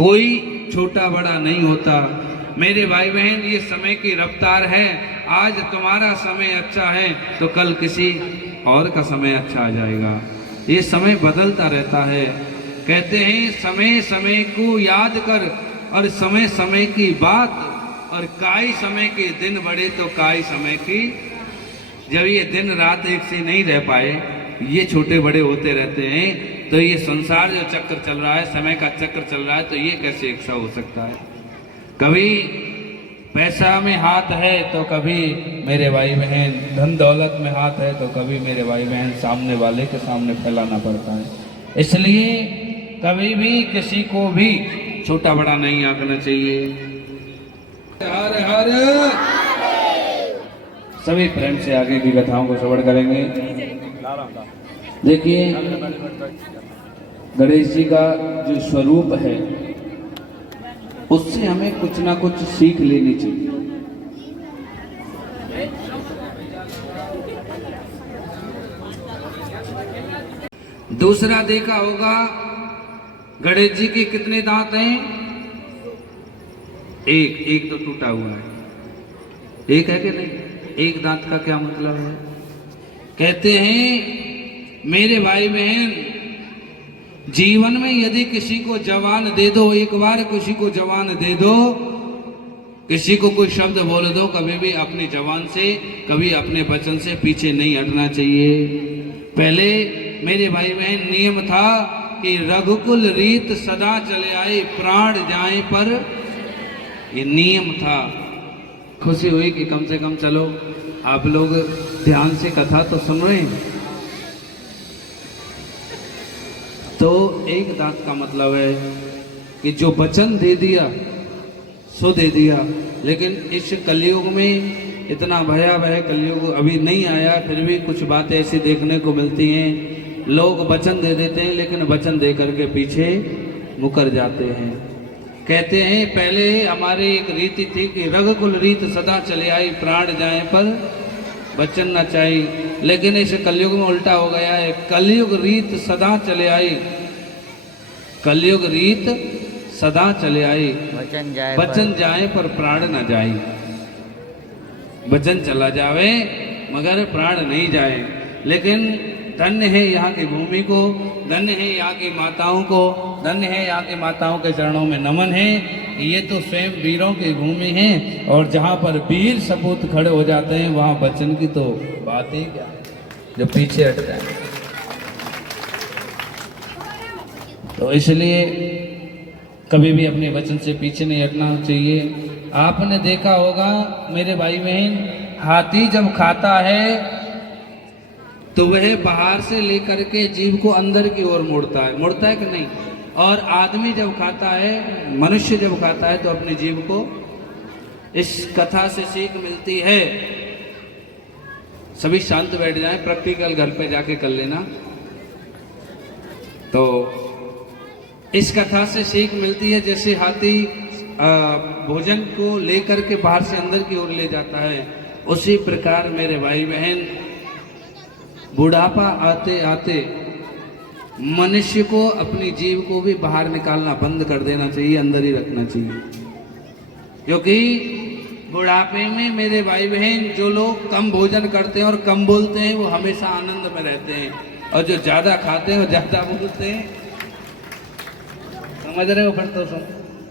कोई छोटा बड़ा नहीं होता। मेरे भाई बहन, ये समय की रफ्तार है। आज तुम्हारा समय अच्छा है तो कल किसी और का समय अच्छा आ जाएगा। ये समय बदलता रहता है। कहते हैं समय समय को याद कर और समय समय की बात, और काई समय के दिन बड़े तो काई समय की। जब ये दिन रात एक से नहीं रह पाए, ये छोटे बड़े होते रहते हैं, तो ये संसार जो चक्र चल रहा है, समय का चक्र चल रहा है, तो ये कैसे एक सा हो सकता है। कभी पैसा में हाथ है तो कभी मेरे भाई बहन धन दौलत में हाथ है तो कभी मेरे भाई बहन सामने वाले के सामने फैलाना पड़ता है। इसलिए कभी भी किसी को भी छोटा बड़ा नहीं आंकना चाहिए। हर हर सभी प्रेम से आगे की कथाओं को श्रवण करेंगे। देखिए, गणेश जी का जो स्वरूप है उससे हमें कुछ ना कुछ सीख लेनी चाहिए। दूसरा देखा होगा, गणेश जी के कितने दांत हैं? एक तो टूटा हुआ है। एक है कि नहीं? एक दांत का क्या मतलब है? कहते हैं मेरे भाई बहन, जीवन में यदि किसी को जवान दे दो, एक बार किसी को जवान दे दो, किसी को कोई शब्द बोल दो, कभी भी अपनी जवान से, कभी अपने वचन से पीछे नहीं हटना चाहिए। पहले मेरे भाई बहन नियम था कि रघुकुल रीत सदा चले आए, प्राण जाए पर, ये नियम था। खुशी हुई कि कम से कम चलो आप लोग ध्यान से कथा तो सुन रहे हैं। तो एक दांत का मतलब है कि जो वचन दे दिया सो दे दिया। लेकिन इस कलयुग में इतना भयावह कलयुग अभी नहीं आया, फिर भी कुछ बातें ऐसी देखने को मिलती हैं। लोग वचन दे देते हैं लेकिन वचन दे करके पीछे मुकर जाते हैं। कहते हैं पहले हमारे एक रीति थी कि रघुकुल रीत सदा चले आई, प्राण जाए पर वचन न चाहिए। लेकिन इस कलयुग में उल्टा हो गया है। कलयुग रीत सदा चले आई, कलयुग रीत सदा चले आई, वचन जाए पर प्राण न जाए। वचन चला जावे मगर प्राण नहीं जाए। लेकिन धन्य है यहाँ की भूमि को, धन्य है यहाँ की माताओं को, धन्य है यहाँ की माताओं के चरणों में नमन है। ये तो स्वयं वीरों की भूमि है, और जहाँ पर वीर सपूत खड़े हो जाते हैं वहाँ वचन की तो बात ही क्या, जो पीछे हट जाए। तो इसलिए कभी भी अपने वचन से पीछे नहीं हटना चाहिए। आपने देखा होगा मेरे भाई बहन, हाथी जब खाता है तो वह बाहर से लेकर के जीभ को अंदर की ओर मोड़ता है कि नहीं? और आदमी जब खाता है, मनुष्य जब खाता है तो अपनी जीभ को, इस कथा से सीख मिलती है। सभी शांत बैठ जाएं, प्रैक्टिकल घर पे जाके कर लेना। तो इस कथा से सीख मिलती है, जैसे हाथी भोजन को लेकर के बाहर से अंदर की ओर ले जाता है, उसी प्रकार मेरे भाई बहन बुढ़ापा आते आते मनुष्य को अपनी जीभ को भी बाहर निकालना बंद कर देना चाहिए, अंदर ही रखना चाहिए। क्योंकि बुढ़ापे में मेरे भाई बहन जो लोग कम भोजन करते हैं और कम बोलते हैं वो हमेशा आनंद में रहते हैं, और जो ज्यादा खाते हैं और ज्यादा बोलते हैं, समझ रहे हो? फिर तो सुन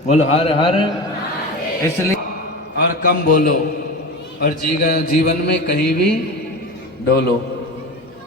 बोलो हर हर। इसलिए और कम बोलो और जीवन में कहीं भी डोलो।